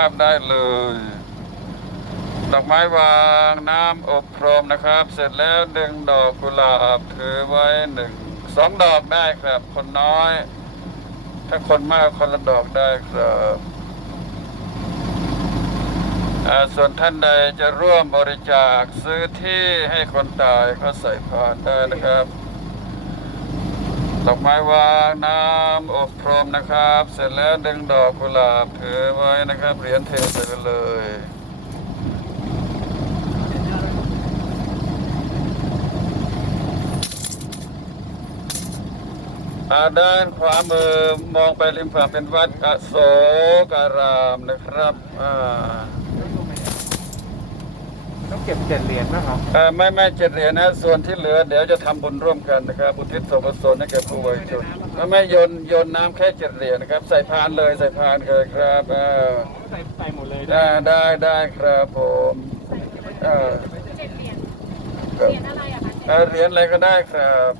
าพได้เลย ดอกไม้วางน้ำอบพรมนะครับ เสร็จแล้วดึงดอกกุหลาบถือไว้หนึ่งสองดอกได้ครับ คนน้อย ถ้าคนมากคนละดอกได้ครับส่วนท่านใดจะร่วมบริจาคซื้อที่ให้คนตายก็ใส่พานได้นะครับ ดอกไม้วางน้ำอบพรมนะครับ เสร็จแล้วดึงดอกกุหลาบถือไว้นะครับเหรียญเทใส่ไปเลยอ่าด้านขวามือมองไปริมฝั่งเป็นวัดอโศการามนะครับอ่า ต้องเก็บเจ็ดเหรียญนะครับเอ่อไม่ไม่เจ็ดเหรียญนะส่วนที่เหลือเดี๋ยวจะทำบุญร่วมกันนะครับอุทิศส่วนกุศลให้แก่ผู้บริสุทธิ์แล้วไม่โยนโยนน้ำแค่เจ็ดเหรียญนะครับ ใส่พานเลยใส่พานเลยครับอ่าใส่ใส่หมดเลยได้ได้ได้ครับผมเอ่อเจ็ดเหรียญครับเหรียญอะไรอะคะ เอ่อเหรียญอะไรก็ได้ครับ